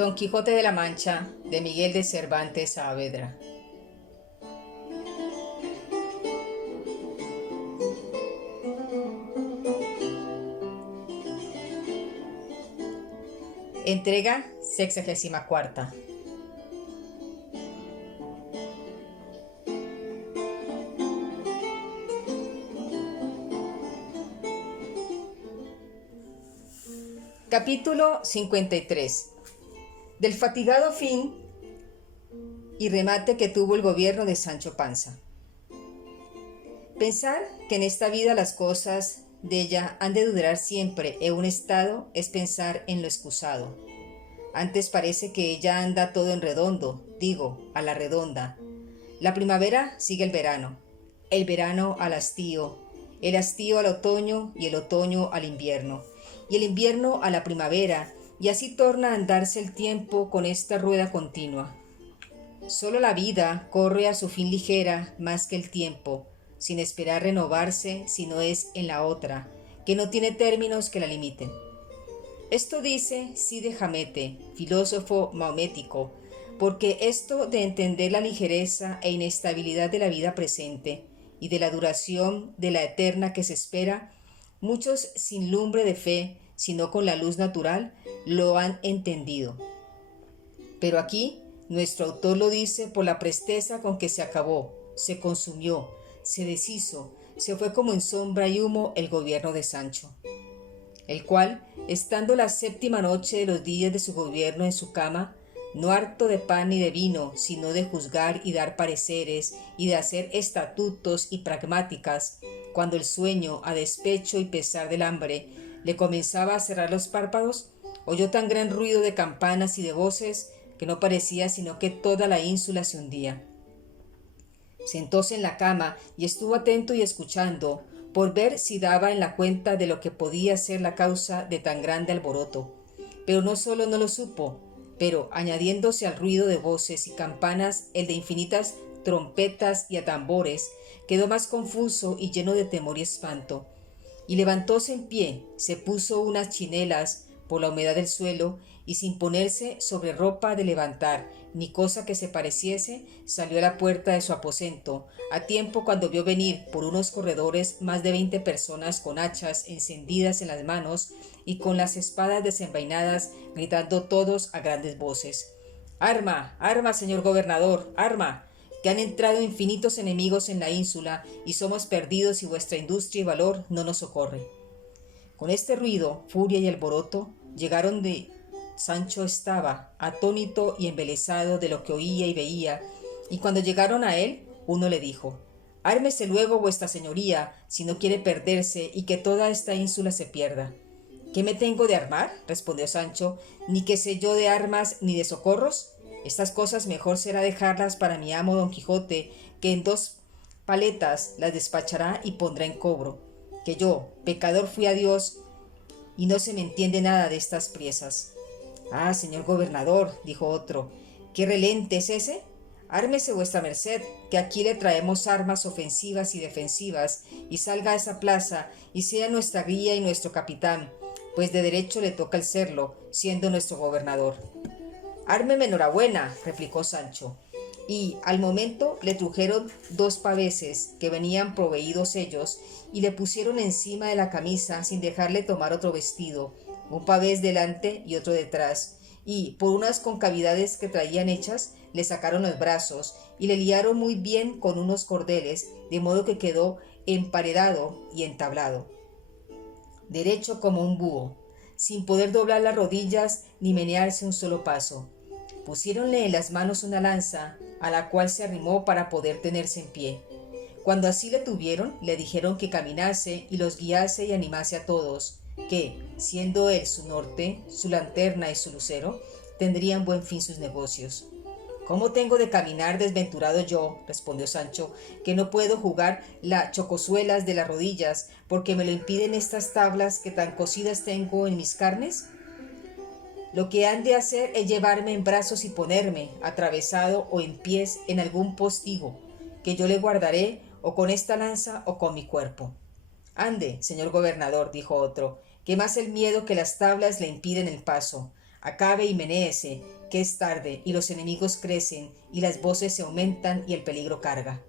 Don Quijote de la Mancha, de Miguel de Cervantes Saavedra. Entrega 64. Capítulo 53. Del fatigado fin y remate que tuvo el gobierno de Sancho Panza. Pensar que en esta vida las cosas de ella han de durar siempre en un estado es pensar en lo excusado. Antes parece que ella anda todo en redondo, digo, a la redonda. La primavera sigue el verano al hastío, el hastío al otoño y el otoño al invierno, y el invierno a la primavera, y así torna a andarse el tiempo con esta rueda continua. Solo la vida corre a su fin ligera más que el tiempo, sin esperar renovarse si no es en la otra, que no tiene términos que la limiten. Esto dice Cide Hamete, filósofo mahomético, porque esto de entender la ligereza e inestabilidad de la vida presente y de la duración de la eterna que se espera, muchos sin lumbre de fe, sino con la luz natural, lo han entendido. Pero aquí nuestro autor lo dice por la presteza con que se acabó, se consumió, se deshizo, se fue como en sombra y humo el gobierno de Sancho, el cual, estando la séptima noche de los días de su gobierno en su cama, no harto de pan ni de vino, sino de juzgar y dar pareceres y de hacer estatutos y pragmáticas, cuando el sueño, a despecho y pesar del hambre, le comenzaba a cerrar los párpados, oyó tan gran ruido de campanas y de voces que no parecía sino que toda la ínsula se hundía. Sentóse en la cama y estuvo atento y escuchando, por ver si daba en la cuenta de lo que podía ser la causa de tan grande alboroto. Pero no solo no lo supo, pero añadiéndose al ruido de voces y campanas el de infinitas trompetas y atambores, quedó más confuso y lleno de temor y espanto. Y levantóse en pie, se puso unas chinelas por la humedad del suelo, y sin ponerse sobre ropa de levantar, ni cosa que se pareciese, salió a la puerta de su aposento, a tiempo cuando vio venir por unos corredores más de 20 personas con hachas encendidas en las manos y con las espadas desenvainadas, gritando todos a grandes voces: «¡Arma, arma, señor gobernador, arma! Que han entrado infinitos enemigos en la ínsula y somos perdidos y vuestra industria y valor no nos socorre». Con este ruido, furia y alboroto, llegaron de Sancho estaba atónito y embelesado de lo que oía y veía, y cuando llegaron a él, uno le dijo: «Ármese luego vuestra señoría, si no quiere perderse y que toda esta ínsula se pierda». «¿Qué me tengo de armar?», respondió Sancho, «ni qué sé yo de armas ni de socorros. Estas cosas mejor será dejarlas para mi amo Don Quijote, que en 2 paletas las despachará y pondrá en cobro, que yo, pecador, fui a Dios y no se me entiende nada de estas priesas». «Ah, señor gobernador», dijo otro, «¿qué relente es ese? Ármese vuestra merced, que aquí le traemos armas ofensivas y defensivas, y salga a esa plaza, y sea nuestra guía y nuestro capitán, pues de derecho le toca el serlo, siendo nuestro gobernador». «Ármeme enhorabuena», replicó Sancho, y al momento le trujeron 2 paveses, que venían proveídos ellos, y le pusieron encima de la camisa sin dejarle tomar otro vestido, un pavés delante y otro detrás, y por unas concavidades que traían hechas le sacaron los brazos y le liaron muy bien con unos cordeles, de modo que quedó emparedado y entablado, derecho como un búho, sin poder doblar las rodillas ni menearse un solo paso. Pusiéronle en las manos una lanza, a la cual se arrimó para poder tenerse en pie. Cuando así le tuvieron, le dijeron que caminase y los guiase y animase a todos, que, siendo él su norte, su lanterna y su lucero, tendrían buen fin sus negocios. «¿Cómo tengo de caminar desventurado yo?», respondió Sancho, «que no puedo jugar las chocosuelas de las rodillas, porque me lo impiden estas tablas que tan cosidas tengo en mis carnes. Lo que han de hacer es llevarme en brazos y ponerme, atravesado o en pies, en algún postigo, que yo le guardaré o con esta lanza o con mi cuerpo». «Ande, señor gobernador», dijo otro, «que más el miedo que las tablas le impiden el paso. Acabe y menéese, que es tarde, y los enemigos crecen, y las voces se aumentan, y el peligro carga.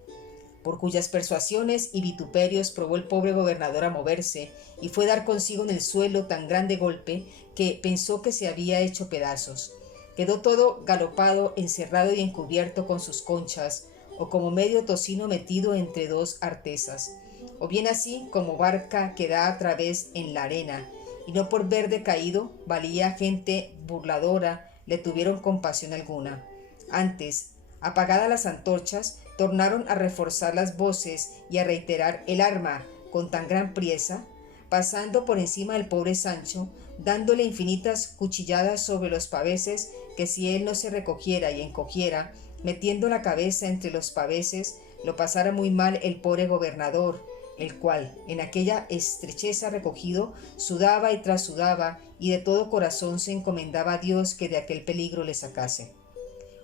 Por cuyas persuasiones y vituperios probó el pobre gobernador a moverse, y fue dar consigo en el suelo tan grande golpe que pensó que se había hecho pedazos. Quedó todo galopado, encerrado y encubierto con sus conchas, o como medio tocino metido entre dos artesas, o bien así como barca que da a través en la arena, y no por ver decaído, valía gente burladora, le tuvieron compasión alguna. Antes, apagadas las antorchas, tornaron a reforzar las voces y a reiterar el arma con tan gran priesa, pasando por encima del pobre Sancho, dándole infinitas cuchilladas sobre los paveses, que si él no se recogiera y encogiera, metiendo la cabeza entre los paveses, lo pasara muy mal el pobre gobernador, el cual, en aquella estrecheza recogido, sudaba y trasudaba, y de todo corazón se encomendaba a Dios que de aquel peligro le sacase.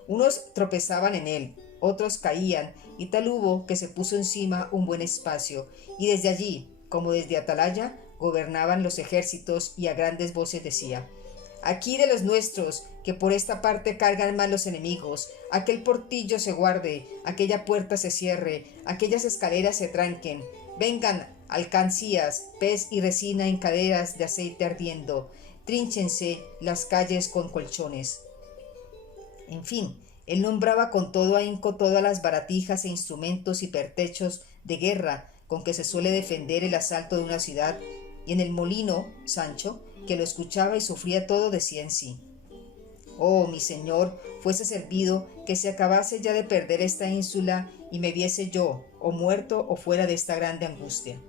Unos tropezaban en él, otros caían, y tal hubo que se puso encima un buen espacio, y desde allí, como desde Atalaya, gobernaban los ejércitos, y a grandes voces decía: aquí de los nuestros, que por esta parte cargan más los enemigos, aquel portillo se guarde, aquella puerta se cierre, aquellas escaleras se tranquen, vengan alcancías, pez y resina en caderas de aceite ardiendo, trínchense las calles con colchones. En fin, él nombraba con todo ahínco todas las baratijas e instrumentos y pertrechos de guerra con que se suele defender el asalto de una ciudad, y en el molino, Sancho, que lo escuchaba y sufría todo, decía en sí: oh, mi señor, fuese servido que se acabase ya de perder esta ínsula y me viese yo, o muerto o fuera de esta grande angustia.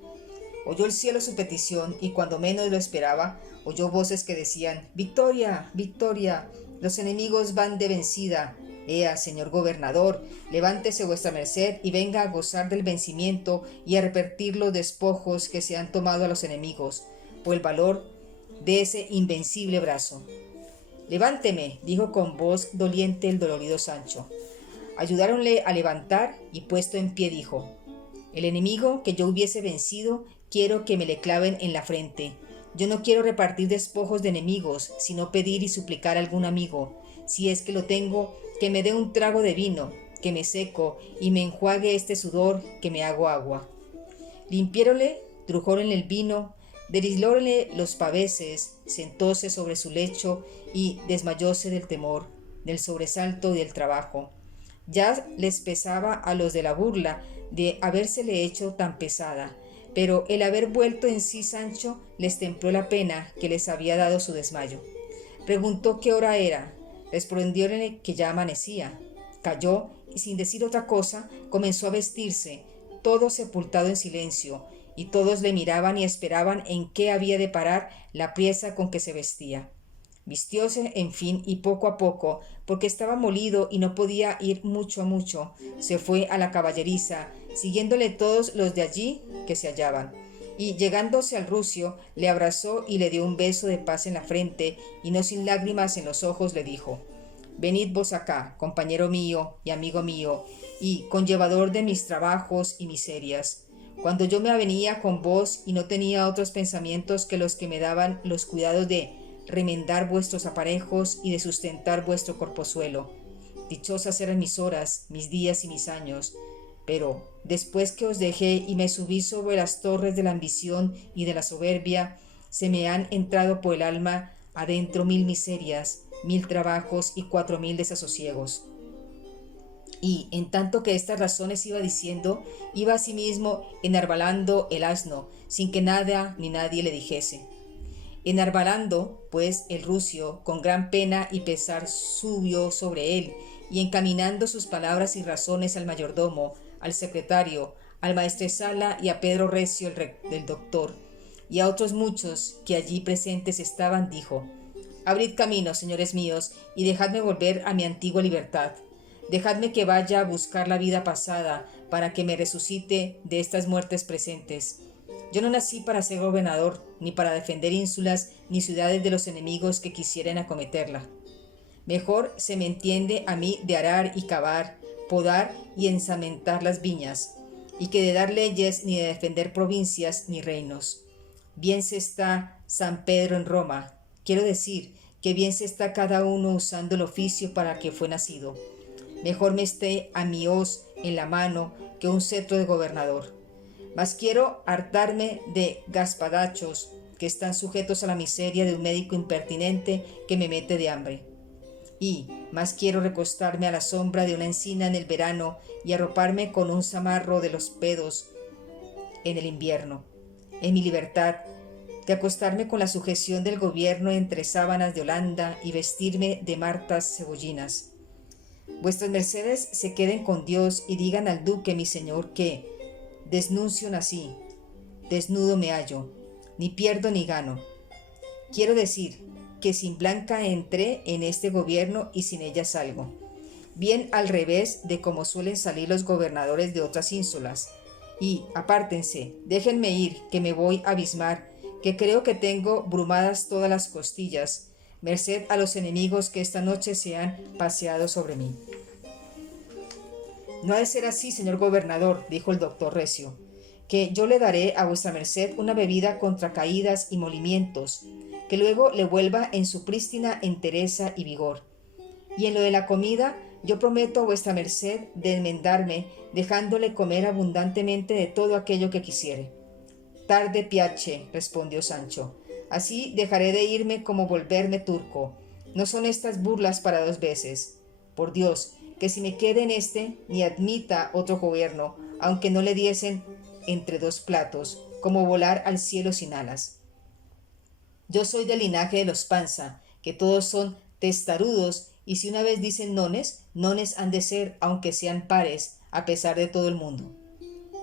Oyó el cielo su petición, y cuando menos lo esperaba, oyó voces que decían: victoria, victoria, los enemigos van de vencida. Ea, señor gobernador, levántese vuestra merced y venga a gozar del vencimiento y a repartir los despojos que se han tomado a los enemigos, por el valor de ese invencible brazo. Levánteme, dijo con voz doliente el dolorido Sancho. Ayudáronle a levantar, y puesto en pie dijo: el enemigo que yo hubiese vencido, quiero que me le claven en la frente. Yo no quiero repartir despojos de enemigos, sino pedir y suplicar a algún amigo, si es que lo tengo, que me dé un trago de vino, que me seco y me enjuague este sudor, que me hago agua. Limpiéronle, trujóronle el vino, deslizóronle los paveses, sentóse sobre su lecho y desmayóse del temor, del sobresalto y del trabajo. Ya les pesaba a los de la burla de habérsele hecho tan pesada, pero el haber vuelto en sí Sancho les templó la pena que les había dado su desmayo. Preguntó qué hora era, respondióle que ya amanecía. Calló y sin decir otra cosa comenzó a vestirse, todo sepultado en silencio, y todos le miraban y esperaban en qué había de parar la priesa con que se vestía. Vistióse, en fin, y poco a poco, porque estaba molido y no podía ir mucho a mucho, se fue a la caballeriza, siguiéndole todos los de allí que se hallaban. Y llegándose al rucio, le abrazó y le dio un beso de paz en la frente, y no sin lágrimas en los ojos le dijo: venid vos acá, compañero mío y amigo mío, y conllevador de mis trabajos y miserias. Cuando yo me avenía con vos y no tenía otros pensamientos que los que me daban los cuidados de remendar vuestros aparejos y de sustentar vuestro corpozuelo. Dichosas eran mis horas, mis días y mis años. Pero después que os dejé y me subí sobre las torres de la ambición y de la soberbia, se me han entrado por el alma adentro 1000 miserias, 1000 trabajos y 4000 desasosiegos. Y en tanto que estas razones iba diciendo, iba asimismo enarbalando el asno, sin que nada ni nadie le dijese. Enarbalando, pues, el rucio, con gran pena y pesar subió sobre él, y encaminando sus palabras y razones al mayordomo, al secretario, al maestresala y a Pedro Recio, del doctor, y a otros muchos que allí presentes estaban, dijo: abrid camino, señores míos, y dejadme volver a mi antigua libertad. Dejadme que vaya a buscar la vida pasada, para que me resucite de estas muertes presentes. Yo no nací para ser gobernador, ni para defender ínsulas ni ciudades de los enemigos que quisieran acometerla. Mejor se me entiende a mí de arar y cavar, podar y ensamentar las viñas, y que de dar leyes ni de defender provincias ni reinos. Bien se está San Pedro en Roma, quiero decir que bien se está cada uno usando el oficio para que fue nacido. Mejor me esté a mi hoz en la mano que un cetro de gobernador. Mas quiero hartarme de gaspadachos que están sujetos a la miseria de un médico impertinente que me mete de hambre. Y más quiero recostarme a la sombra de una encina en el verano y arroparme con un zamarro de los pedos en el invierno, en mi libertad, que acostarme con la sujeción del gobierno entre sábanas de Holanda y vestirme de martas cebollinas. Vuestras mercedes se queden con Dios y digan al duque mi señor que, desnuncio nací, desnudo me hallo, ni pierdo ni gano. Quiero decir que sin Blanca entré en este gobierno y sin ella salgo. Bien al revés de como suelen salir los gobernadores de otras ínsulas. Y apártense, déjenme ir, que me voy a abismar, que creo que tengo brumadas todas las costillas, merced a los enemigos que esta noche se han paseado sobre mí. No ha de ser así, señor gobernador, dijo el doctor Recio, que yo le daré a vuestra merced una bebida contra caídas y molimientos, que luego le vuelva en su prístina entereza y vigor. Y en lo de la comida, yo prometo a vuestra merced de enmendarme, dejándole comer abundantemente de todo aquello que quisiere. Tarde piace, respondió Sancho, así dejaré de irme como volverme turco. No son estas burlas para dos veces. Por Dios, que si me quede en este, ni admita otro gobierno, aunque no le diesen entre dos platos, como volar al cielo sin alas. Yo soy del linaje de los Panza, que todos son testarudos, y si una vez dicen nones, nones han de ser, aunque sean pares, a pesar de todo el mundo.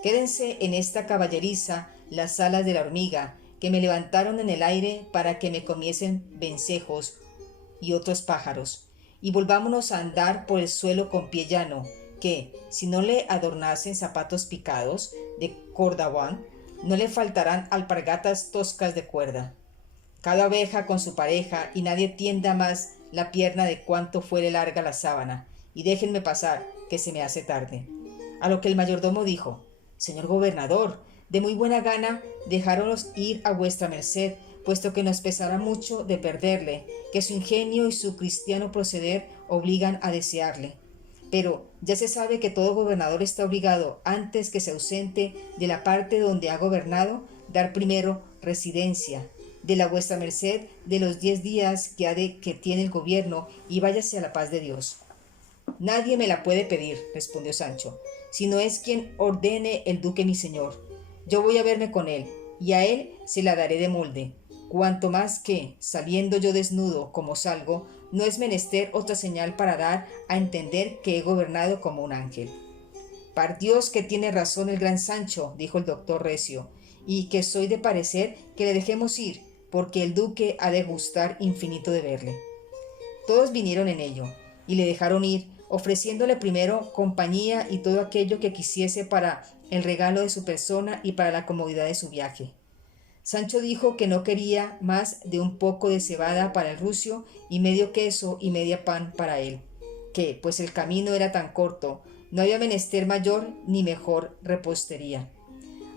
Quédense en esta caballeriza las alas de la hormiga, que me levantaron en el aire para que me comiesen vencejos y otros pájaros, y volvámonos a andar por el suelo con pie llano, que, si no le adornasen zapatos picados de cordaguán, no le faltarán alpargatas toscas de cuerda. Cada oveja con su pareja, y nadie tienda más la pierna de cuanto fuere larga la sábana, y déjenme pasar, que se me hace tarde. A lo que el mayordomo dijo: Señor gobernador, de muy buena gana dejáronos ir a vuestra merced, puesto que nos pesará mucho de perderle, que su ingenio y su cristiano proceder obligan a desearle. Pero ya se sabe que todo gobernador está obligado, antes que se ausente de la parte donde ha gobernado, dar primero residencia de la vuestra merced de los 10 días que tiene el gobierno, y váyase a la paz de Dios. Nadie me la puede pedir, respondió Sancho, si no es quien ordene el duque mi señor. Yo voy a verme con él, y a él se la daré de molde, cuanto más que, saliendo yo desnudo como salgo, no es menester otra señal para dar a entender que he gobernado como un ángel. Par Dios que tiene razón el gran Sancho, dijo el doctor Recio, y que soy de parecer que le dejemos ir, porque el duque ha de gustar infinito de verle. Todos vinieron en ello, y le dejaron ir, ofreciéndole primero compañía y todo aquello que quisiese para el regalo de su persona y para la comodidad de su viaje. Sancho dijo que no quería más de un poco de cebada para el rucio y medio queso y media pan para él, que, pues el camino era tan corto, no había menester mayor ni mejor repostería.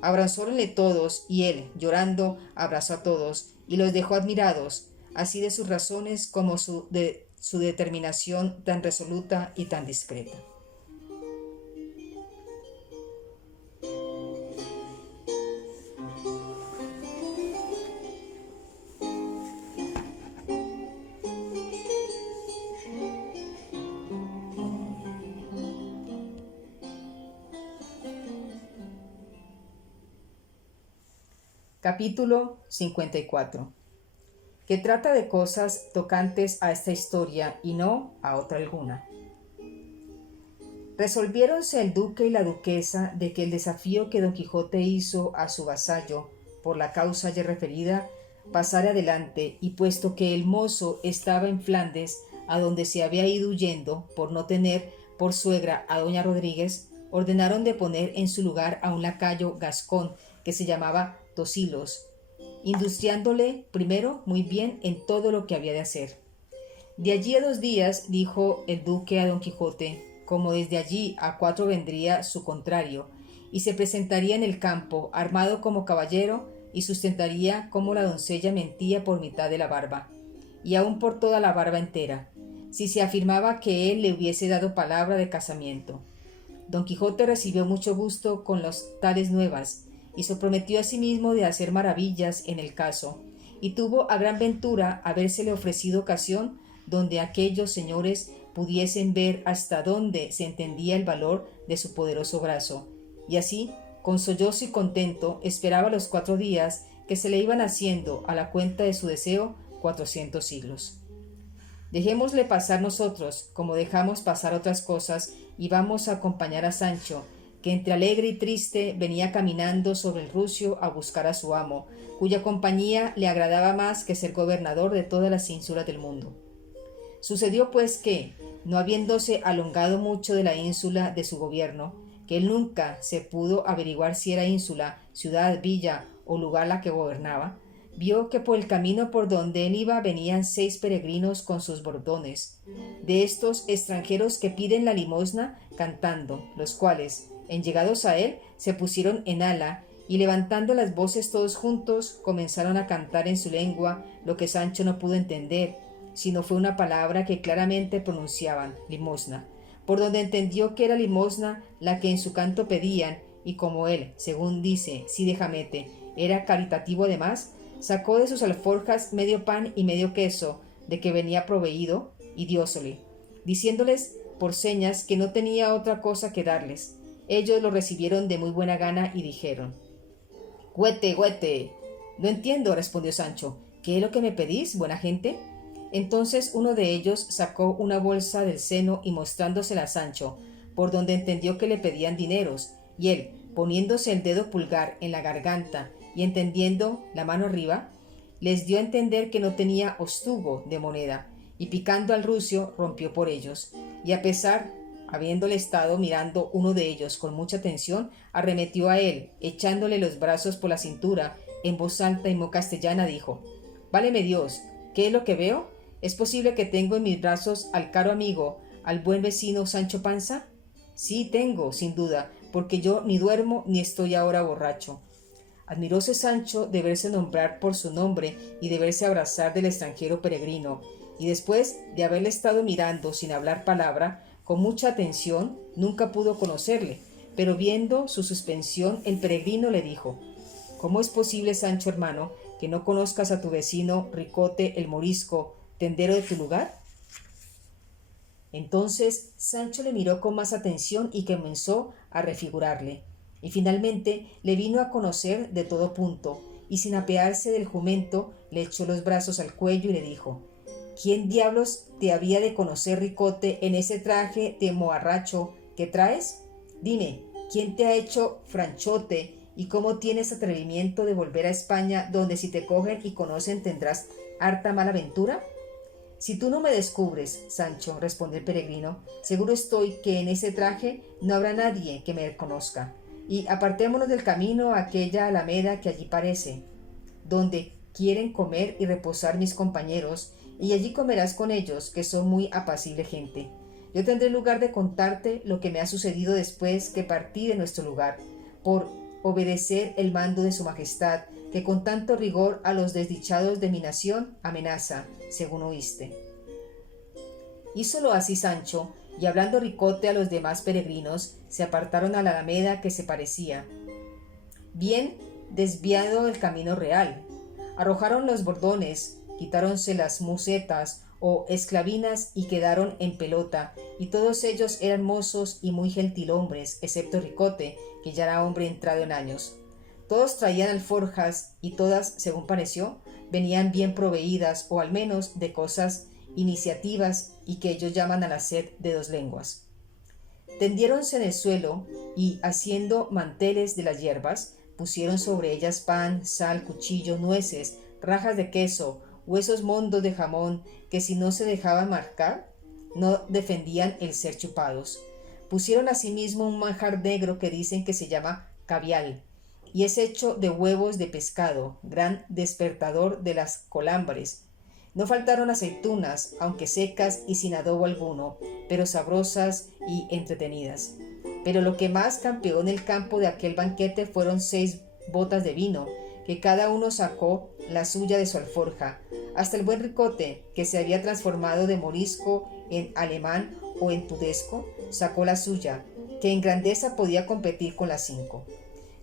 Abrazóronle todos, y él, llorando, abrazó a todos, y los dejó admirados, así de sus razones como de su determinación tan resoluta y tan discreta. Capítulo 54, que trata de cosas tocantes a esta historia y no a otra alguna. Resolviéronse el duque y la duquesa de que el desafío que don Quijote hizo a su vasallo por la causa ya referida pasara adelante, y puesto que el mozo estaba en Flandes, a donde se había ido huyendo por no tener por suegra a doña Rodríguez, ordenaron de poner en su lugar a un lacayo gascón que se llamaba Tosilos, industriándole primero muy bien en todo lo que había de hacer. De allí a 2 días, dijo el duque a don Quijote, como desde allí a 4 vendría su contrario, y se presentaría en el campo, armado como caballero, y sustentaría como la doncella mentía por mitad de la barba, y aun por toda la barba entera, si se afirmaba que él le hubiese dado palabra de casamiento. Don Quijote recibió mucho gusto con las tales nuevas, y se prometió a sí mismo de hacer maravillas en el caso, y tuvo a gran ventura habérsele ofrecido ocasión donde aquellos señores pudiesen ver hasta dónde se entendía el valor de su poderoso brazo, y así, con sollozo y contento, esperaba los 4 días que se le iban haciendo a la cuenta de su deseo 400 siglos. Dejémosle pasar nosotros, como dejamos pasar otras cosas, y vamos a acompañar a Sancho, que entre alegre y triste venía caminando sobre el rucio a buscar a su amo, cuya compañía le agradaba más que ser gobernador de todas las ínsulas del mundo. Sucedió pues que, no habiéndose alongado mucho de la ínsula de su gobierno, que él nunca se pudo averiguar si era ínsula, ciudad, villa o lugar la que gobernaba, vio que por el camino por donde él iba venían 6 peregrinos con sus bordones, de estos extranjeros que piden la limosna cantando, los cuales, en llegados a él, se pusieron en ala y levantando las voces todos juntos, comenzaron a cantar en su lengua lo que Sancho no pudo entender, sino fue una palabra que claramente pronunciaban, limosna, por donde entendió que era limosna la que en su canto pedían, y como él, según dice Cide Hamete, era caritativo además, sacó de sus alforjas medio pan y medio queso, de que venía proveído, y diósele, diciéndoles por señas que no tenía otra cosa que darles. Ellos lo recibieron de muy buena gana y dijeron: «Güete, güete». «No entiendo», respondió Sancho. «¿Qué es lo que me pedís, buena gente?». Entonces uno de ellos sacó una bolsa del seno y mostrándosela a Sancho, por donde entendió que le pedían dineros, y él, poniéndose el dedo pulgar en la garganta y entendiendo la mano arriba, les dio a entender que no tenía ostugo de moneda, y picando al rucio rompió por ellos, y a pesar, habiéndole estado mirando uno de ellos con mucha atención, arremetió a él, echándole los brazos por la cintura, en voz alta y muy castellana dijo: «Váleme Dios, ¿qué es lo que veo? ¿Es posible que tengo en mis brazos al caro amigo, al buen vecino Sancho Panza? Sí tengo, sin duda, porque yo ni duermo ni estoy ahora borracho». Admiróse Sancho de verse nombrar por su nombre y de verse abrazar del extranjero peregrino, y después de haberle estado mirando sin hablar palabra, con mucha atención, nunca pudo conocerle, pero viendo su suspensión, el peregrino le dijo: «¿Cómo es posible, Sancho hermano, que no conozcas a tu vecino Ricote el Morisco, tendero de tu lugar?». Entonces Sancho le miró con más atención y comenzó a refigurarle, y finalmente le vino a conocer de todo punto, y sin apearse del jumento le echó los brazos al cuello y le dijo: «¿Quién diablos te había de conocer, Ricote, en ese traje de moharracho que traes? Dime, ¿quién te ha hecho franchote y cómo tienes atrevimiento de volver a España, donde si te cogen y conocen tendrás harta mala ventura?». «Si tú no me descubres, Sancho», respondió el peregrino, «seguro estoy que en ese traje no habrá nadie que me conozca, y apartémonos del camino a aquella alameda que allí parece, donde quieren comer y reposar mis compañeros, y allí comerás con ellos, que son muy apacible gente. Yo tendré lugar de contarte lo que me ha sucedido después que partí de nuestro lugar, por obedecer el mando de su majestad, que con tanto rigor a los desdichados de mi nación amenaza, según oíste». Hízolo así Sancho, y hablando Ricote a los demás peregrinos, se apartaron a la alameda que se parecía bien desviado el camino real. Arrojaron los bordones, quitáronse las musetas o esclavinas y quedaron en pelota, y todos ellos eran mozos y muy gentilhombres, excepto Ricote, que ya era hombre entrado en años. Todos traían alforjas, y todas, según pareció, venían bien proveídas, o al menos de cosas iniciativas y que ellos llaman a la sed de 2 lenguas. Tendiéronse en el suelo, y haciendo manteles de las hierbas, pusieron sobre ellas pan, sal, cuchillo, nueces, rajas de queso, huesos mondos de jamón, que si no se dejaban marcar, no defendían el ser chupados. Pusieron asimismo un manjar negro que dicen que se llama cavial, y es hecho de huevos de pescado, gran despertador de las colambres. No faltaron aceitunas, aunque secas y sin adobo alguno, pero sabrosas y entretenidas. Pero lo que más campeó en el campo de aquel banquete fueron 6 botas de vino, que cada uno sacó la suya de su alforja, Hasta el buen Ricote, que se había transformado de morisco en alemán o en tudesco, sacó la suya, que en grandeza podía competir con las 5.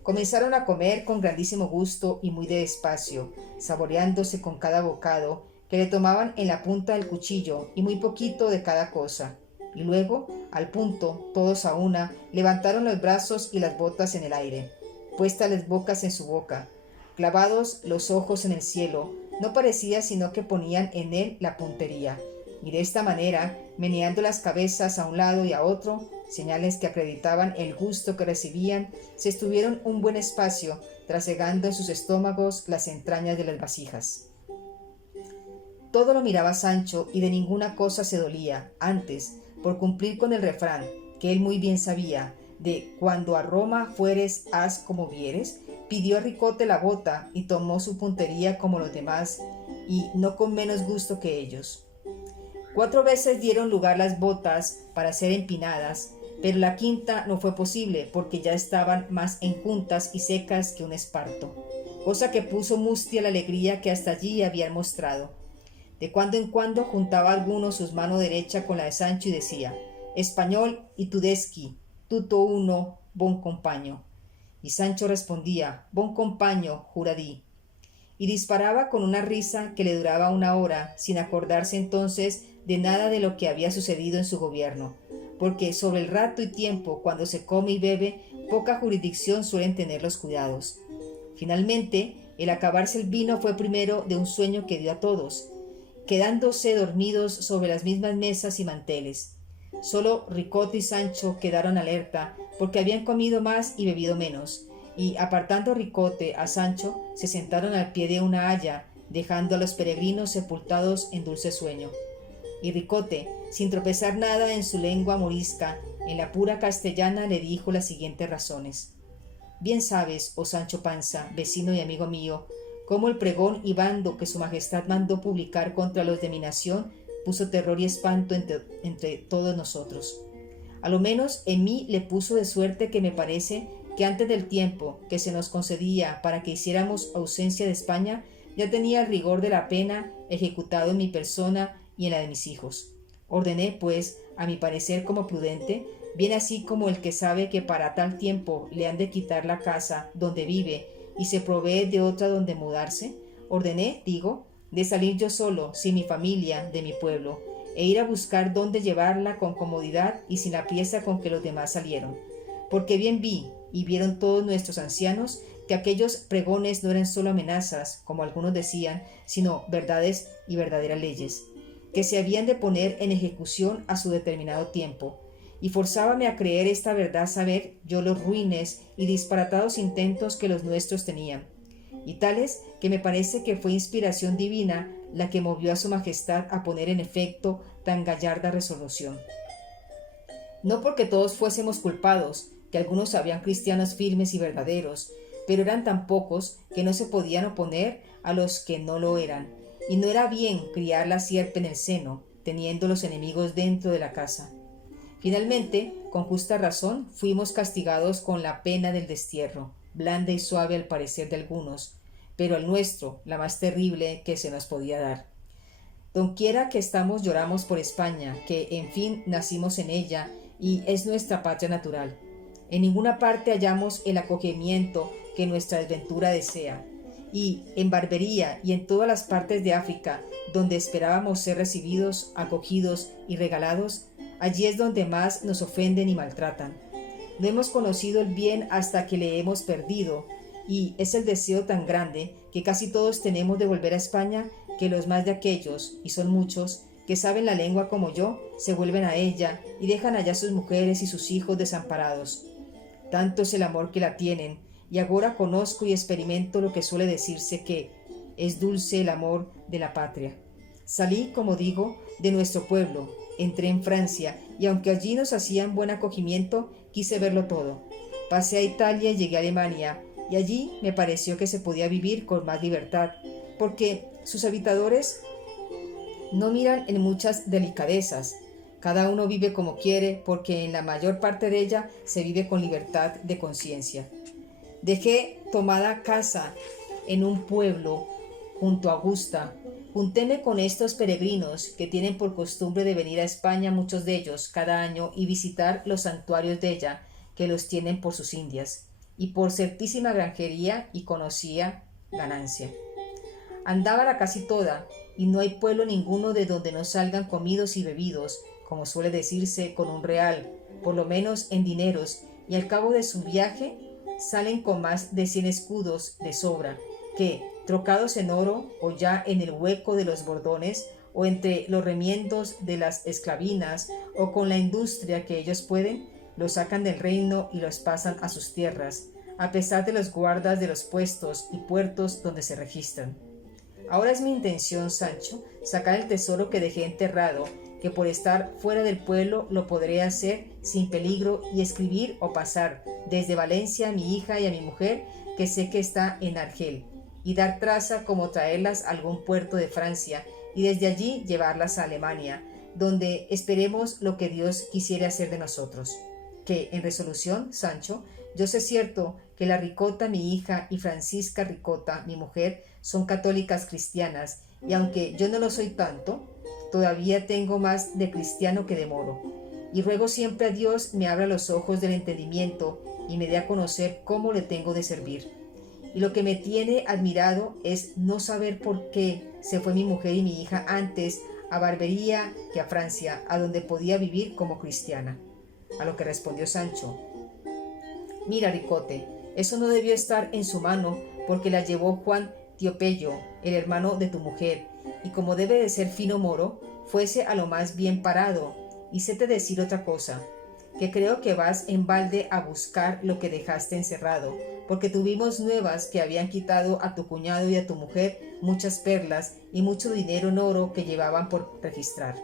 Comenzaron a comer con grandísimo gusto y muy de despacio, saboreándose con cada bocado, que le tomaban en la punta del cuchillo y muy poquito de cada cosa. Y luego, al punto, todos a una, levantaron los brazos y las botas en el aire, puestas las bocas en su boca, clavados los ojos en el cielo, no parecía sino que ponían en él la puntería, y de esta manera, meneando las cabezas a un lado y a otro, señales que acreditaban el gusto que recibían, se estuvieron un buen espacio, trasegando en sus estómagos las entrañas de las vasijas. Todo lo miraba Sancho y de ninguna cosa se dolía, antes, por cumplir con el refrán, que él muy bien sabía, de cuando a Roma fueres, haz como vieres, pidió a Ricote la bota y tomó su puntería como los demás, y no con menos gusto que ellos. 4 veces dieron lugar las botas para ser empinadas, pero la quinta no fue posible porque ya estaban más enjuntas y secas que un esparto, cosa que puso mustia la alegría que hasta allí habían mostrado. De cuando en cuando juntaba alguno su mano derecha con la de Sancho y decía: «Español y tudesqui, tutto uno, bon compaño». Y Sancho respondía: «Bon compaño, juradí». Y disparaba con una risa que le duraba 1 hora, sin acordarse entonces de nada de lo que había sucedido en su gobierno, porque sobre el rato y tiempo, cuando se come y bebe, poca jurisdicción suelen tener los cuidados. Finalmente, el acabarse el vino fue primero de un sueño que dio a todos, quedándose dormidos sobre las mismas mesas y manteles. Solo Ricote y Sancho quedaron alerta, porque habían comido más y bebido menos, y apartando Ricote a Sancho, se sentaron al pie de una haya, dejando a los peregrinos sepultados en dulce sueño. Y Ricote, sin tropezar nada en su lengua morisca, en la pura castellana le dijo las siguientes razones: «Bien sabes, oh Sancho Panza, vecino y amigo mío, cómo el pregón y bando que su majestad mandó publicar contra los de mi nación puso terror y espanto entre todos nosotros. A lo menos en mí le puso de suerte que me parece que antes del tiempo que se nos concedía para que hiciéramos ausencia de España, ya tenía el rigor de la pena ejecutado en mi persona y en la de mis hijos. Ordené, pues, a mi parecer como prudente, bien así como el que sabe que para tal tiempo le han de quitar la casa donde vive y se provee de otra donde mudarse, ordené, digo, de salir yo solo, sin mi familia, de mi pueblo, e ir a buscar dónde llevarla con comodidad y sin la priesa con que los demás salieron. Porque bien vi, y vieron todos nuestros ancianos, que aquellos pregones no eran solo amenazas, como algunos decían, sino verdades y verdaderas leyes, que se habían de poner en ejecución a su determinado tiempo. Y forzábame a creer esta verdad saber yo los ruines y disparatados intentos que los nuestros tenían, y tales que me parece que fue inspiración divina la que movió a su majestad a poner en efecto tan gallarda resolución. No porque todos fuésemos culpados, que algunos habían cristianos firmes y verdaderos, pero eran tan pocos que no se podían oponer a los que no lo eran, y no era bien criar la sierpe en el seno, teniendo los enemigos dentro de la casa. Finalmente, con justa razón, fuimos castigados con la pena del destierro, blanda y suave al parecer de algunos, pero al nuestro, la más terrible que se nos podía dar. Donquiera que estamos lloramos por España, que en fin nacimos en ella y es nuestra patria natural. En ninguna parte hallamos el acogimiento que nuestra desventura desea, y en Barbería y en todas las partes de África, donde esperábamos ser recibidos, acogidos y regalados, allí es donde más nos ofenden y maltratan. No hemos conocido el bien hasta que le hemos perdido, y es el deseo tan grande que casi todos tenemos de volver a España, que los más de aquellos, y son muchos, que saben la lengua como yo, se vuelven a ella y dejan allá sus mujeres y sus hijos desamparados. Tanto es el amor que la tienen, y ahora conozco y experimento lo que suele decirse que es dulce el amor de la patria. Salí, como digo, de nuestro pueblo, entré en Francia, y aunque allí nos hacían buen acogimiento, quise verlo todo. Pasé a Italia y llegué a Alemania, y allí me pareció que se podía vivir con más libertad, porque sus habitadores no miran en muchas delicadezas. Cada uno vive como quiere, porque en la mayor parte de ella se vive con libertad de conciencia. Dejé tomada casa en un pueblo junto a Augusta, Juntéme con estos peregrinos que tienen por costumbre de venir a España, muchos de ellos, cada año, y visitar los santuarios de ella, que los tienen por sus Indias, y por certísima granjería y conocía ganancia. Andábala casi toda, y no hay pueblo ninguno de donde no salgan comidos y bebidos, como suele decirse, con un real, por lo menos en dineros, y al cabo de su viaje salen con más de 100 escudos de sobra, que, trocados en oro, o ya en el hueco de los bordones, o entre los remiendos de las esclavinas, o con la industria que ellos pueden, los sacan del reino y los pasan a sus tierras, a pesar de los guardas de los puestos y puertos donde se registran. Ahora es mi intención, Sancho, sacar el tesoro que dejé enterrado, que por estar fuera del pueblo lo podré hacer sin peligro, y escribir o pasar desde Valencia a mi hija y a mi mujer, que sé que está en Argel, y dar traza como traerlas a algún puerto de Francia, y desde allí llevarlas a Alemania, donde esperemos lo que Dios quisiere hacer de nosotros. Que, en resolución, Sancho, yo sé cierto que la Ricota, mi hija, y Francisca Ricota, mi mujer, son católicas cristianas, y aunque yo no lo soy tanto, todavía tengo más de cristiano que de moro, y ruego siempre a Dios me abra los ojos del entendimiento y me dé a conocer cómo le tengo de servir. Y lo que me tiene admirado es no saber por qué se fue mi mujer y mi hija antes a Barbería que a Francia, a donde podía vivir como cristiana. A lo que respondió Sancho: mira, Ricote, eso no debió estar en su mano, porque la llevó Juan Tiopello, el hermano de tu mujer, y como debe de ser fino moro, fuese a lo más bien parado. Y séte decir otra cosa, que creo que vas en balde a buscar lo que dejaste encerrado, porque tuvimos nuevas que habían quitado a tu cuñado y a tu mujer muchas perlas y mucho dinero en oro que llevaban por registrar.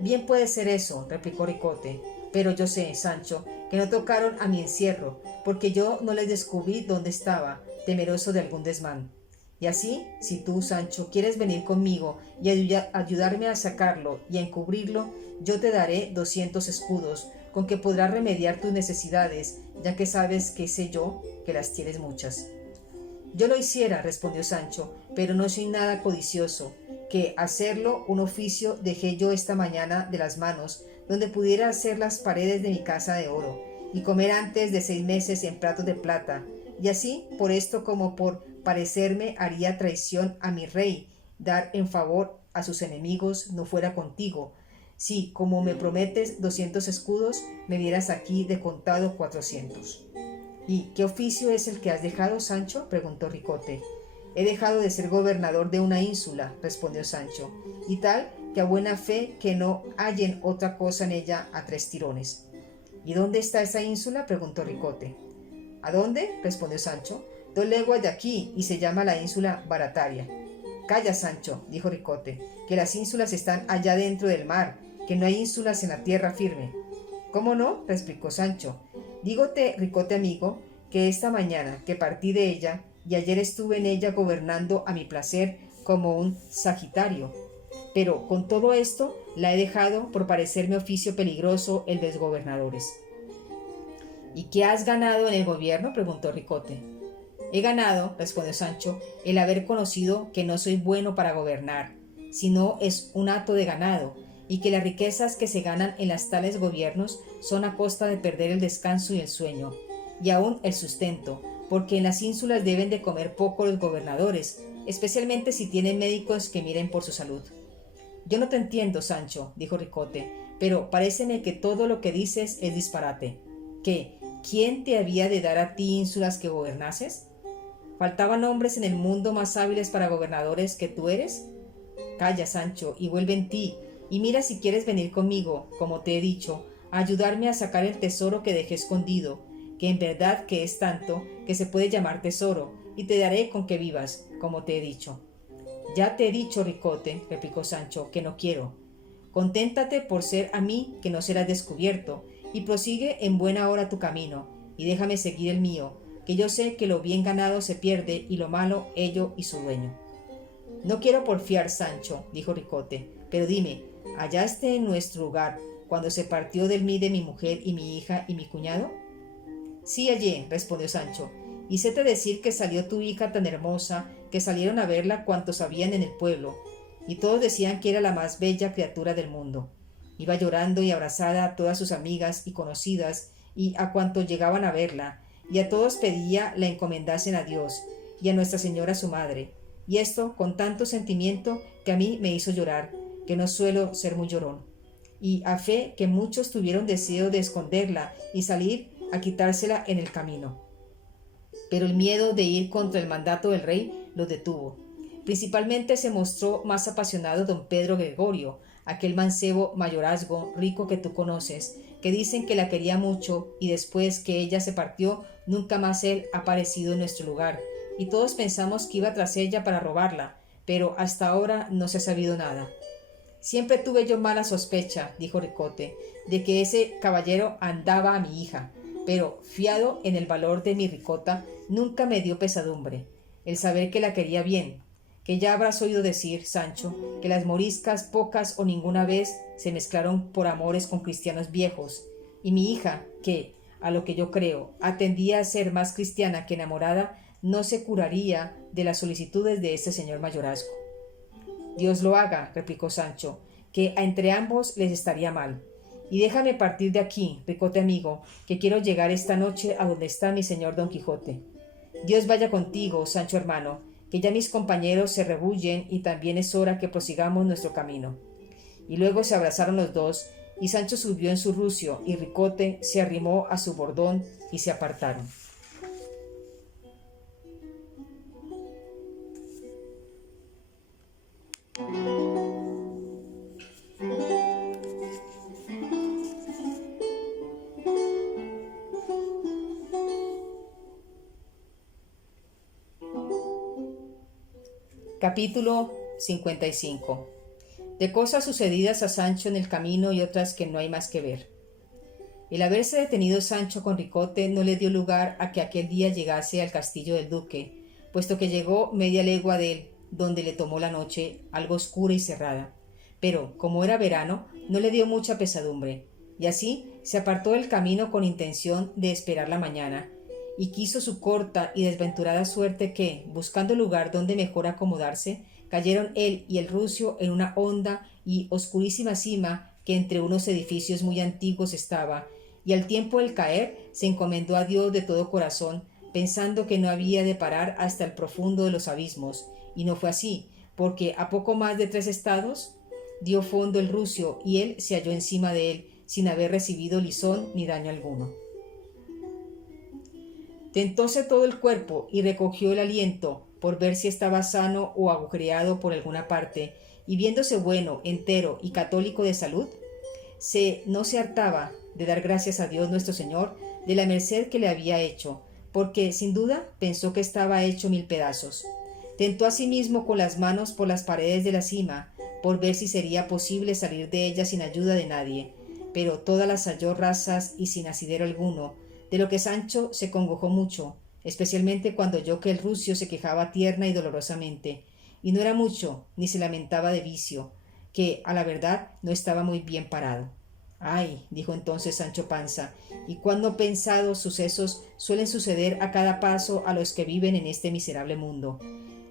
Bien puede ser eso, replicó Ricote, pero yo sé, Sancho, que no tocaron a mi encierro, porque yo no les descubrí dónde estaba, temeroso de algún desmán. Y así, si tú, Sancho, quieres venir conmigo y ayudarme a sacarlo y a encubrirlo, yo te daré 200 escudos, con que podrás remediar tus necesidades, ya que sabes que sé yo que las tienes muchas. Yo lo hiciera, respondió Sancho, pero no soy nada codicioso, que hacerlo un oficio dejé yo esta mañana de las manos, donde pudiera hacer las paredes de mi casa de oro, y comer antes de 6 meses en platos de plata, y así, por esto como por parecerme haría traición a mi rey, dar en favor a sus enemigos no fuera contigo, si, como me prometes 200 escudos, me dieras aquí de contado 400. ¿Y qué oficio es el que has dejado, Sancho?, preguntó Ricote. He dejado de ser gobernador de una ínsula, respondió Sancho, y tal que a buena fe que no hallen otra cosa en ella a 3 tirones. ¿Y dónde está esa ínsula?, preguntó Ricote. ¿A dónde?, respondió Sancho. 2 leguas de aquí, y se llama la ínsula Barataria. Calla, Sancho, dijo Ricote, que las ínsulas están allá dentro del mar, que no hay ínsulas en la tierra firme. ¿Cómo no?, replicó Sancho. Dígote, Ricote amigo, que esta mañana que partí de ella, y ayer estuve en ella gobernando a mi placer como un sagitario. Pero con todo esto la he dejado por parecerme oficio peligroso el de los gobernadores. ¿Y qué has ganado en el gobierno?, preguntó Ricote. He ganado, respondió Sancho, el haber conocido que no soy bueno para gobernar, sino es un hato de ganado, y que las riquezas que se ganan en las tales gobiernos son a costa de perder el descanso y el sueño, y aún el sustento, porque en las ínsulas deben de comer poco los gobernadores, especialmente si tienen médicos que miren por su salud. Yo no te entiendo, Sancho, dijo Ricote, pero paréceme que todo lo que dices es disparate. ¿Qué? ¿Quién te había de dar a ti ínsulas que gobernases? ¿Faltaban hombres en el mundo más hábiles para gobernadores que tú eres? Calla, Sancho, y vuelve en ti, y mira si quieres venir conmigo, como te he dicho, a ayudarme a sacar el tesoro que dejé escondido, que en verdad que es tanto que se puede llamar tesoro, y te daré con que vivas, como te he dicho. Ya te he dicho, Ricote, replicó Sancho, que no quiero. Conténtate por ser a mí que no serás descubierto, y prosigue en buena hora tu camino, y déjame seguir el mío, que yo sé que lo bien ganado se pierde y lo malo ello y su dueño. No quiero porfiar, Sancho, dijo Ricote, pero dime, ¿hallaste en nuestro lugar cuando se partió de mí de mi mujer y mi hija y mi cuñado? Sí hallé, respondió Sancho, y séte decir que salió tu hija tan hermosa que salieron a verla cuantos habían en el pueblo, y todos decían que era la más bella criatura del mundo. Iba llorando y abrazada a todas sus amigas y conocidas y a cuantos llegaban a verla, y a todos pedía la encomendasen a Dios y a Nuestra Señora su madre, y esto con tanto sentimiento que a mí me hizo llorar, que no suelo ser muy llorón, y a fe que muchos tuvieron deseo de esconderla y salir a quitársela en el camino. Pero el miedo de ir contra el mandato del rey los detuvo. Principalmente se mostró más apasionado don Pedro Gregorio, aquel mancebo mayorazgo rico que tú conoces, que dicen que la quería mucho y después que ella se partió nunca más él ha aparecido en nuestro lugar, y todos pensamos que iba tras ella para robarla, pero hasta ahora no se ha sabido nada. Siempre tuve yo mala sospecha, dijo Ricote, de que ese caballero andaba a mi hija, pero fiado en el valor de mi Ricota, nunca me dio pesadumbre el saber que la quería bien, que ya habrás oído decir, Sancho, que las moriscas pocas o ninguna vez se mezclaron por amores con cristianos viejos, y mi hija, que, a lo que yo creo, atendía a ser más cristiana que enamorada, no se curaría de las solicitudes de este señor mayorazgo. Dios lo haga, replicó Sancho, que entre ambos les estaría mal. Y déjame partir de aquí, Ricote amigo, que quiero llegar esta noche a donde está mi señor Don Quijote. Dios vaya contigo, Sancho hermano, que ya mis compañeros se rebullen y también es hora que prosigamos nuestro camino. Y luego se abrazaron los dos, y Sancho subió en su rucio, y Ricote se arrimó a su bordón y se apartaron. Capítulo 55. De cosas sucedidas a Sancho en el camino y otras que no hay más que ver. El haberse detenido Sancho con Ricote no le dio lugar a que aquel día llegase al castillo del duque, puesto que llegó media legua de él, donde le tomó la noche algo oscura y cerrada. Pero, como era verano, no le dio mucha pesadumbre, y así se apartó del camino con intención de esperar la mañana, y quiso su corta y desventurada suerte que, buscando lugar donde mejor acomodarse, cayeron él y el rucio en una honda y oscurísima sima que entre unos edificios muy antiguos estaba, y al tiempo del caer se encomendó a Dios de todo corazón, pensando que no había de parar hasta el profundo de los abismos, y no fue así, porque a poco más de 3 estados dio fondo el rucio y él se halló encima de él, sin haber recibido lisón ni daño alguno. Tentóse todo el cuerpo y recogió el aliento por ver si estaba sano o agujereado por alguna parte, y viéndose bueno, entero y católico de salud, no se hartaba de dar gracias a Dios nuestro Señor de la merced que le había hecho, porque sin duda pensó que estaba hecho 1000 pedazos. Tentó asimismo con las manos por las paredes de la sima, por ver si sería posible salir de ella sin ayuda de nadie, pero todas las halló rasas y sin asidero alguno, de lo que Sancho se congojó mucho, especialmente cuando oyó que el rucio se quejaba tierna y dolorosamente, y no era mucho, ni se lamentaba de vicio, que a la verdad no estaba muy bien parado. Ay, dijo entonces Sancho Panza, y cuán no pensados sucesos suelen suceder a cada paso a los que viven en este miserable mundo.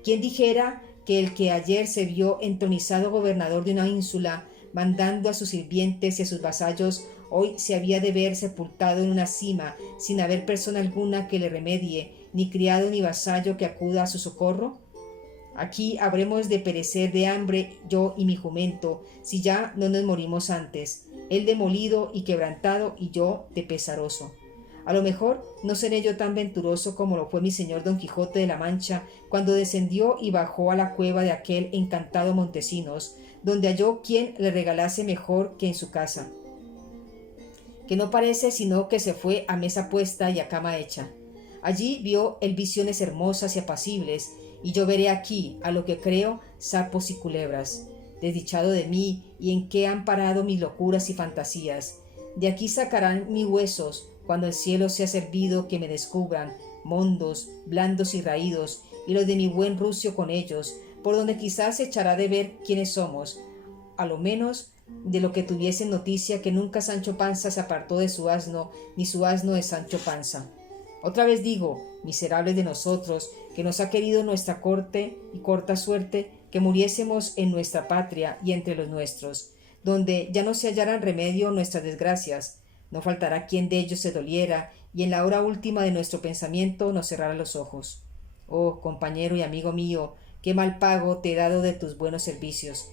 ¿Quién dijera que el que ayer se vio entronizado gobernador de una ínsula, mandando a sus sirvientes y a sus vasallos, hoy se había de ver sepultado en una sima, sin haber persona alguna que le remedie, ni criado ni vasallo que acuda a su socorro? Aquí habremos de perecer de hambre yo y mi jumento, si ya no nos morimos antes, él demolido y quebrantado y yo de pesaroso. A lo mejor no seré yo tan venturoso como lo fue mi señor Don Quijote de la Mancha, cuando descendió y bajó a la cueva de aquel encantado Montesinos, donde halló quien le regalase mejor que en su casa, que no parece sino que se fue a mesa puesta y a cama hecha. Allí vio él visiones hermosas y apacibles, y yo veré aquí, a lo que creo, sapos y culebras. Desdichado de mí, y en qué han parado mis locuras y fantasías. De aquí sacarán mis huesos, cuando el cielo sea servido que me descubran, mondos, blandos y raídos, y los de mi buen rucio con ellos, por donde quizás se echará de ver quiénes somos, a lo menos de lo que tuviesen noticia que nunca Sancho Panza se apartó de su asno, ni su asno de Sancho Panza. Otra vez digo, miserables de nosotros, que nos ha querido nuestra corte y corta suerte, que muriésemos en nuestra patria y entre los nuestros, donde ya no se hallaran remedio nuestras desgracias. No faltará quien de ellos se doliera y en la hora última de nuestro pensamiento nos cerrara los ojos. Oh, compañero y amigo mío, qué mal pago te he dado de tus buenos servicios.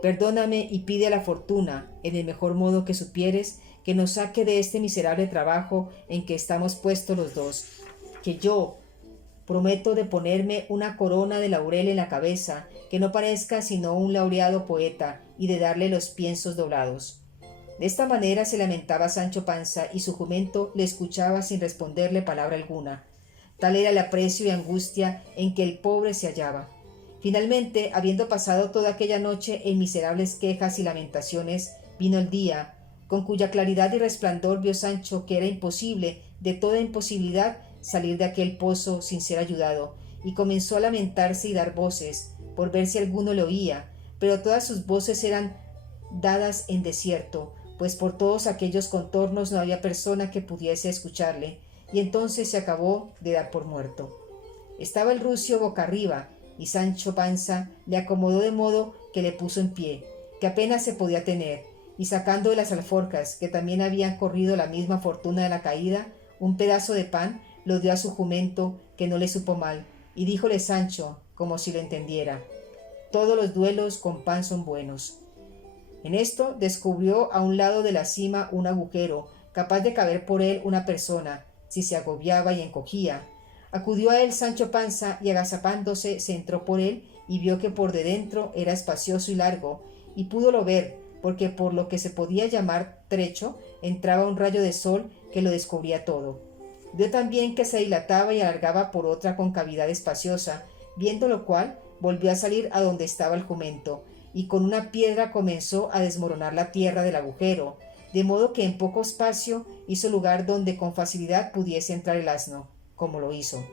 Perdóname y pide a la fortuna, en el mejor modo que supieres, que nos saque de este miserable trabajo en que estamos puestos los dos. Que yo prometo de ponerme una corona de laurel en la cabeza, que no parezca sino un laureado poeta, y de darle los piensos doblados. De esta manera se lamentaba Sancho Panza, y su jumento le escuchaba sin responderle palabra alguna. Tal era el aprecio y angustia en que el pobre se hallaba. Finalmente, habiendo pasado toda aquella noche en miserables quejas y lamentaciones, vino el día, con cuya claridad y resplandor vio Sancho que era imposible, de toda imposibilidad, salir de aquel pozo sin ser ayudado, y comenzó a lamentarse y dar voces, por ver si alguno le oía, pero todas sus voces eran dadas en desierto, pues por todos aquellos contornos no había persona que pudiese escucharle, y entonces se acabó de dar por muerto. Estaba el rucio boca arriba, y Sancho Panza le acomodó de modo que le puso en pie, que apenas se podía tener, y sacando de las alforjas, que también habían corrido la misma fortuna de la caída, un pedazo de pan, lo dio a su jumento, que no le supo mal, y díjole Sancho, como si lo entendiera: todos los duelos con pan son buenos. En esto descubrió a un lado de la cima un agujero, capaz de caber por él una persona, si se agobiaba y encogía. Acudió a él Sancho Panza, y agazapándose se entró por él, y vio que por de dentro era espacioso y largo, y púdolo ver, porque por lo que se podía llamar trecho, entraba un rayo de sol que lo descubría todo. Vio también que se dilataba y alargaba por otra concavidad espaciosa, viendo lo cual volvió a salir a donde estaba el jumento, y con una piedra comenzó a desmoronar la tierra del agujero, de modo que en poco espacio hizo lugar donde con facilidad pudiese entrar el asno, como lo hizo,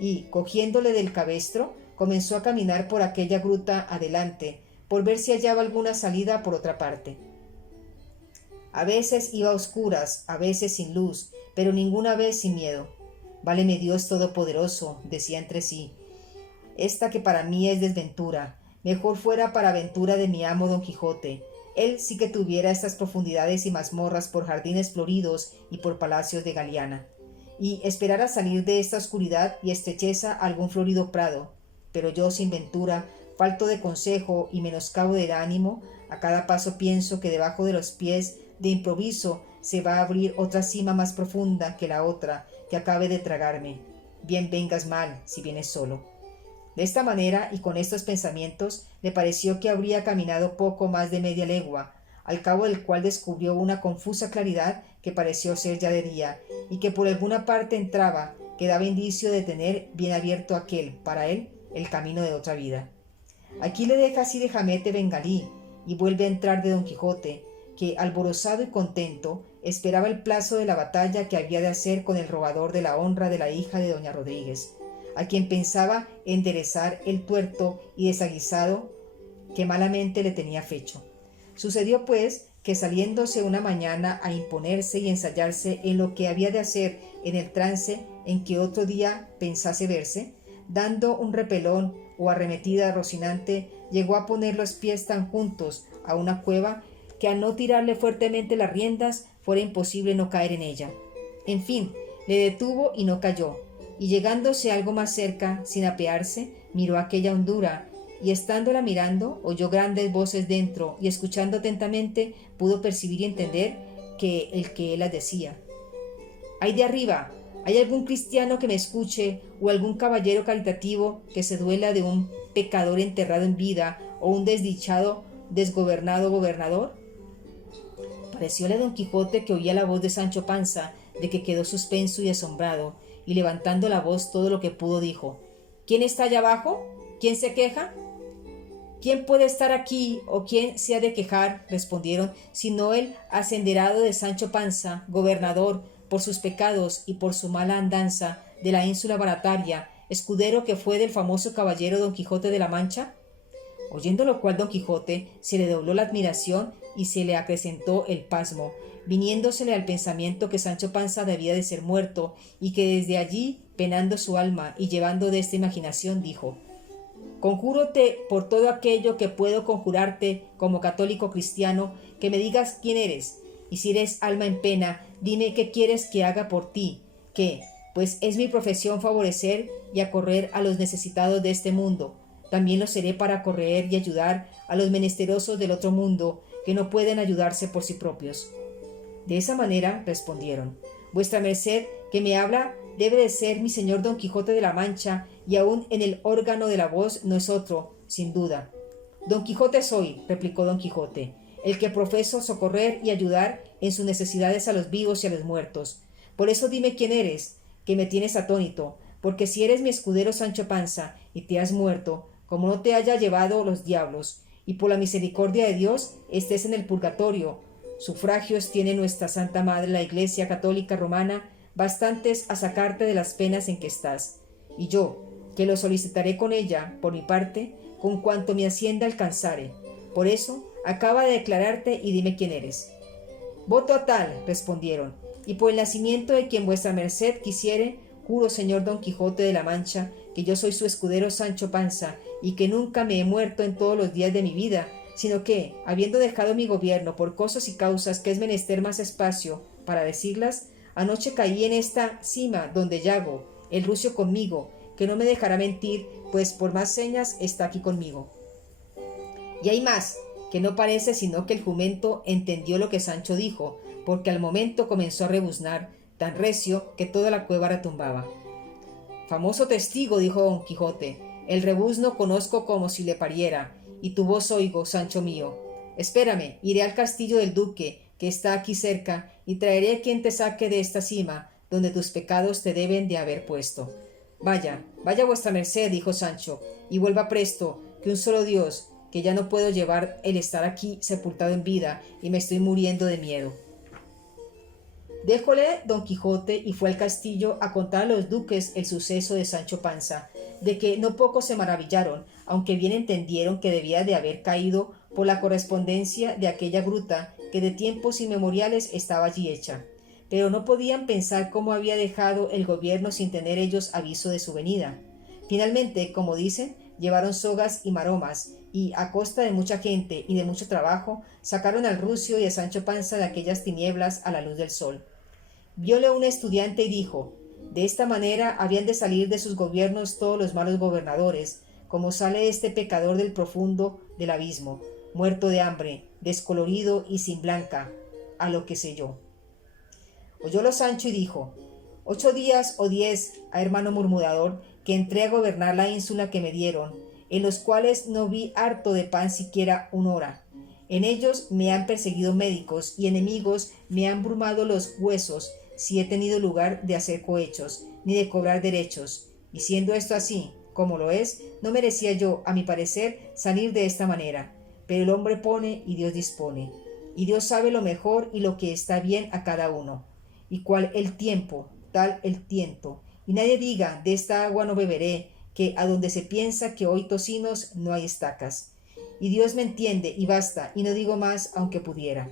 y, cogiéndole del cabestro, comenzó a caminar por aquella gruta adelante, por ver si hallaba alguna salida por otra parte. A veces iba a oscuras, a veces sin luz, pero ninguna vez sin miedo. Váleme Dios Todopoderoso, decía entre sí, esta que para mí es desventura, mejor fuera para ventura de mi amo Don Quijote. Él sí que tuviera estas profundidades y mazmorras por jardines floridos y por palacios de Galiana, y esperara salir de esta oscuridad y estrecheza a algún florido prado. Pero yo, sin ventura, falto de consejo y menoscabo de ánimo, a cada paso pienso que debajo de los pies, de improviso, se va a abrir otra cima más profunda que la otra, que acabe de tragarme. Bien vengas mal, si vienes solo. De esta manera y con estos pensamientos le pareció que habría caminado poco más de media legua, al cabo del cual descubrió una confusa claridad que pareció ser ya de día, y que por alguna parte entraba, que daba indicio de tener bien abierto aquel, para él, el camino de otra vida. Aquí le deja así de Jamete Bengalí, y vuelve a entrar de Don Quijote, que, alborozado y contento, esperaba el plazo de la batalla que había de hacer con el robador de la honra de la hija de doña Rodríguez, a quien pensaba enderezar el tuerto y desaguisado que malamente le tenía fecho. Sucedió, pues, que saliéndose una mañana a imponerse y ensayarse en lo que había de hacer en el trance en que otro día pensase verse, dando un repelón o arremetida a Rocinante, llegó a poner los pies tan juntos a una cueva que a no tirarle fuertemente las riendas fuera imposible no caer en ella. En fin, le detuvo y no cayó, y llegándose algo más cerca, sin apearse, miró aquella hondura, y estándola mirando, oyó grandes voces dentro, y escuchando atentamente, pudo percibir y entender que el que él las decía. ¡Ay de arriba! ¿Hay algún cristiano que me escuche, o algún caballero caritativo que se duela de un pecador enterrado en vida, o un desdichado, desgobernado gobernador? Parecióle a Don Quijote que oía la voz de Sancho Panza, de que quedó suspenso y asombrado, y levantando la voz todo lo que pudo dijo: ¿Quién está allá abajo? ¿Quién se queja? ¿Quién puede estar aquí o quién se ha de quejar? Respondieron, sino el asenderado de Sancho Panza, gobernador, por sus pecados y por su mala andanza, de la ínsula Barataria, escudero que fue del famoso caballero Don Quijote de la Mancha. Oyendo lo cual Don Quijote se le dobló la admiración y se le acrecentó el pasmo, viniéndosele al pensamiento que Sancho Panza debía de ser muerto, y que desde allí, penando su alma y llevando de esta imaginación, dijo: Conjúrote por todo aquello que puedo conjurarte como católico cristiano, que me digas quién eres, y si eres alma en pena, dime qué quieres que haga por ti, que, pues es mi profesión favorecer y acorrer a los necesitados de este mundo, también lo seré para correr y ayudar a los menesterosos del otro mundo, que no pueden ayudarse por sí propios. De esa manera respondieron: Vuestra merced que me habla debe de ser mi señor Don Quijote de la Mancha, y aun en el órgano de la voz no es otro, sin duda. Don Quijote soy, replicó Don Quijote, el que profeso socorrer y ayudar en sus necesidades a los vivos y a los muertos. Por eso dime quién eres, que me tienes atónito, porque si eres mi escudero Sancho Panza y te has muerto, como no te haya llevado los diablos, y por la misericordia de Dios estés en el purgatorio, sufragios tiene nuestra Santa Madre la Iglesia Católica Romana, bastantes a sacarte de las penas en que estás. Y yo, que lo solicitaré con ella, por mi parte, con cuanto mi hacienda alcanzare. Por eso, acaba de declararte y dime quién eres. Voto a tal, respondieron, y por el nacimiento de quien vuestra merced quisiere, juro, señor Don Quijote de la Mancha, que yo soy su escudero Sancho Panza, y que nunca me he muerto en todos los días de mi vida, sino que, habiendo dejado mi gobierno por cosas y causas que es menester más espacio para decirlas, anoche caí en esta cima donde yago, el rucio conmigo, que no me dejará mentir, pues por más señas está aquí conmigo. Y hay más, que no parece sino que el jumento entendió lo que Sancho dijo, porque al momento comenzó a rebuznar, tan recio que toda la cueva retumbaba. Famoso testigo, dijo Don Quijote, el rebuzno conozco como si le pariera, y tu voz oigo, Sancho mío. Espérame, iré al castillo del duque, que está aquí cerca, y traeré quien te saque de esta cima, donde tus pecados te deben de haber puesto. Vaya, vaya vuestra merced, dijo Sancho, y vuelva presto, que un solo Dios, que ya no puedo llevar el estar aquí sepultado en vida, y me estoy muriendo de miedo. Déjole Don Quijote y fue al castillo a contar a los duques el suceso de Sancho Panza, de que no poco se maravillaron, aunque bien entendieron que debía de haber caído por la correspondencia de aquella gruta que de tiempos inmemoriales estaba allí hecha. Pero no podían pensar cómo había dejado el gobierno sin tener ellos aviso de su venida. Finalmente, como dicen, llevaron sogas y maromas, y a costa de mucha gente y de mucho trabajo, sacaron al rucio y a Sancho Panza de aquellas tinieblas a la luz del sol. Vióle un estudiante y dijo: de esta manera habían de salir de sus gobiernos todos los malos gobernadores, como sale este pecador del profundo del abismo, muerto de hambre, descolorido y sin blanca, a lo que sé yo. Oyólo Sancho y dijo: 8 días o 10, a hermano murmurador, que entré a gobernar la ínsula que me dieron, en los cuales no vi harto de pan siquiera 1 hora. En ellos me han perseguido médicos y enemigos me han brumado los huesos, si he tenido lugar de hacer cohechos, ni de cobrar derechos, y siendo esto así, como lo es, no merecía yo, a mi parecer, salir de esta manera, pero el hombre pone y Dios dispone, y Dios sabe lo mejor y lo que está bien a cada uno, y cual el tiempo, tal el tiento, y nadie diga, de esta agua no beberé, que a donde se piensa que hoy tocinos no hay estacas, y Dios me entiende y basta, y no digo más aunque pudiera.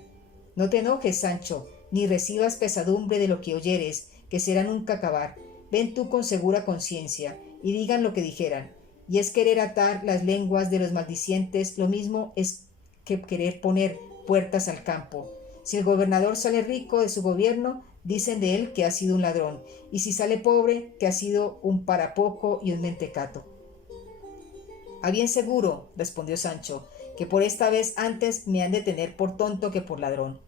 No te enojes, Sancho, ni recibas pesadumbre de lo que oyeres, que será nunca acabar. Ven tú con segura conciencia, y digan lo que dijeran. Y es querer atar las lenguas de los maldicientes, lo mismo es que querer poner puertas al campo. Si el gobernador sale rico de su gobierno, dicen de él que ha sido un ladrón, y si sale pobre, que ha sido un parapoco y un mentecato. A bien seguro, respondió Sancho, que por esta vez antes me han de tener por tonto que por ladrón.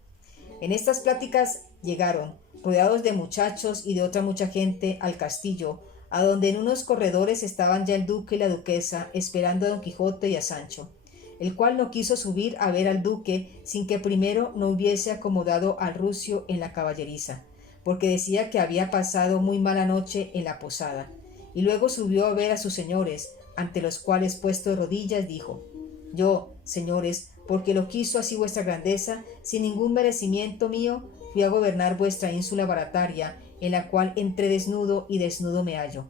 En estas pláticas llegaron, rodeados de muchachos y de otra mucha gente, al castillo, a donde en unos corredores estaban ya el duque y la duquesa, esperando a Don Quijote y a Sancho, el cual no quiso subir a ver al duque sin que primero no hubiese acomodado al rucio en la caballeriza, porque decía que había pasado muy mala noche en la posada, y luego subió a ver a sus señores, ante los cuales puesto de rodillas dijo: yo, señores, porque lo quiso así vuestra grandeza, sin ningún merecimiento mío, fui a gobernar vuestra ínsula barataria, en la cual entré desnudo y desnudo me hallo.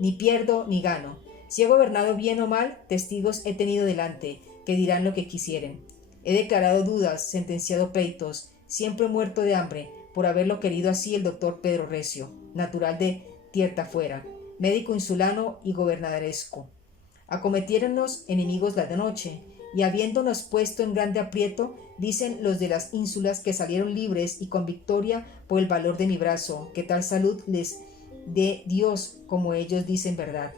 Ni pierdo ni gano. Si he gobernado bien o mal, testigos he tenido delante, que dirán lo que quisieren. He declarado dudas, sentenciado pleitos, siempre muerto de hambre, por haberlo querido así el doctor Pedro Recio, natural de Tiertafuera, médico insulano y gobernadoresco. Acometiéronnos enemigos la noche, y habiéndonos puesto en grande aprieto, dicen los de las ínsulas que salieron libres y con victoria por el valor de mi brazo, que tal salud les dé Dios, como ellos dicen verdad.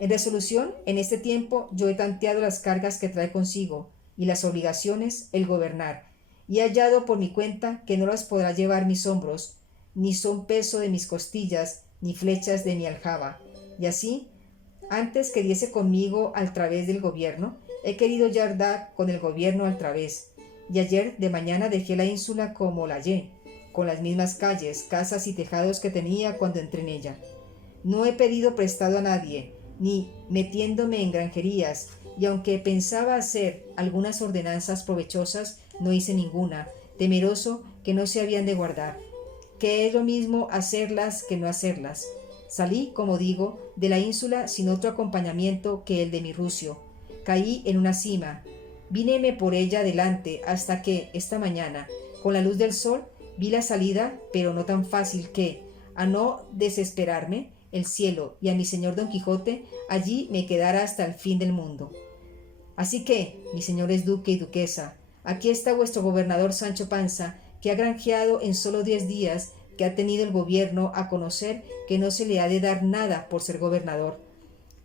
En resolución, en este tiempo yo he tanteado las cargas que trae consigo, y las obligaciones, el gobernar, y he hallado por mi cuenta que no las podrá llevar mis hombros, ni son peso de mis costillas, ni flechas de mi aljaba. Y así, antes que diese conmigo al través del gobierno, he querido ya dar con el gobierno al través. Y ayer de mañana dejé la ínsula como la hallé, con las mismas calles, casas y tejados que tenía cuando entré en ella. No he pedido prestado a nadie, ni metiéndome en granjerías, y aunque pensaba hacer algunas ordenanzas provechosas, no hice ninguna, temeroso que no se habían de guardar, que es lo mismo hacerlas que no hacerlas. Salí, como digo, de la ínsula sin otro acompañamiento que el de mi rucio. Caí en una cima. Víneme por ella adelante hasta que, esta mañana, con la luz del sol, vi la salida, pero no tan fácil que, a no desesperarme, el cielo y a mi señor Don Quijote, allí me quedara hasta el fin del mundo. Así que, mis señores duque y duquesa, aquí está vuestro gobernador Sancho Panza, que ha granjeado en solo 10 días que ha tenido el gobierno a conocer que no se le ha de dar nada por ser gobernador.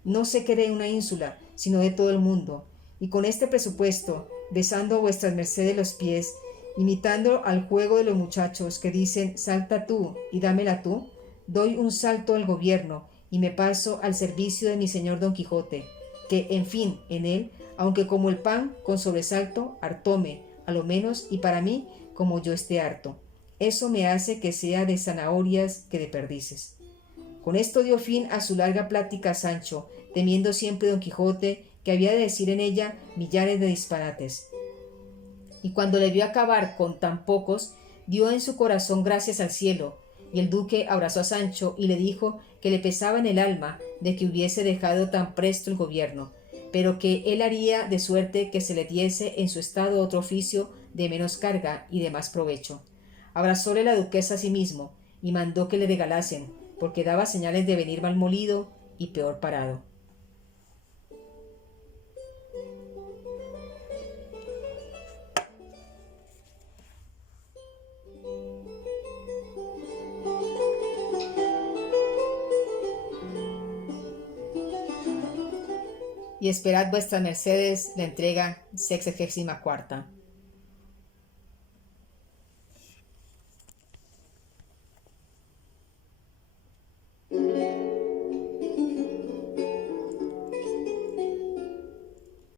No se quede una ínsula, sino de todo el mundo, y con este presupuesto, besando a vuestras mercedes los pies, imitando al juego de los muchachos que dicen salta tú y dámela tú, doy un salto al gobierno y me paso al servicio de mi señor Don Quijote, que, en fin, en él, aunque como el pan con sobresalto, hartóme, a lo menos, y para mí, como yo esté harto. Eso me hace que sea de zanahorias que de perdices. Con esto dio fin a su larga plática Sancho, temiendo siempre Don Quijote que había de decir en ella millares de disparates. Y cuando le vio acabar con tan pocos, dio en su corazón gracias al cielo, y el duque abrazó a Sancho y le dijo que le pesaba en el alma de que hubiese dejado tan presto el gobierno, pero que él haría de suerte que se le diese en su estado otro oficio de menos carga y de más provecho. Abrazóle la duquesa a sí mismo, y mandó que le regalasen, porque daba señales de venir mal molido y peor parado. Y esperad vuestras mercedes la entrega 64.